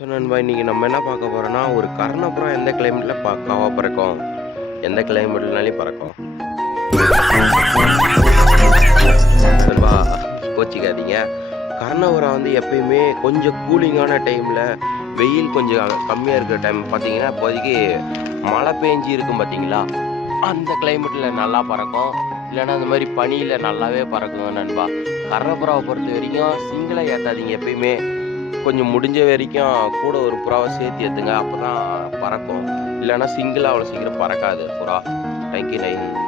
So நண்பா, இன்னைக்கு நம்ம என்ன பார்க்க போறோம்னா, ஒரு கர்ணப்புறா எந்த கிளைமேட்ல பக்காவா பறக்கும்? எந்த கிளைமேட்லனாலும் பறக்கும். நண்பா, கோச்சிக்காதீங்க. கர்ணப்புறா எப்பயுமே கொஞ்சம் கூலிங்கான டைம்ல, வெயில் கொஞ்சம் கம்மியா இருக்கிற டைம் பார்த்தீங்கன்னா, இப்போதைக்கு மழை பேஞ்சு இருக்கும் பார்த்தீங்களா? அந்த கிளைமேட்ல நல்லா பறக்கும். இல்லன்னா இந்த மாரி பனியில நல்லாவே பறக்குங்க நண்பா. கர்ணப்புறாவ பொறுத்தவரைக்கும் சிங்கிளா ஏத்தாதீங்க எப்பயுமே. கொஞ்சம் முடிஞ்ச வரைக்கும் கூட ஒரு புறாவ சேர்த்து ஏத்துங்க. அப்பதான் பறக்கும். இல்லன்னா சிங்கிளா அவ்வளோ சீக்கிரம் பறக்காது புறா. Thank you.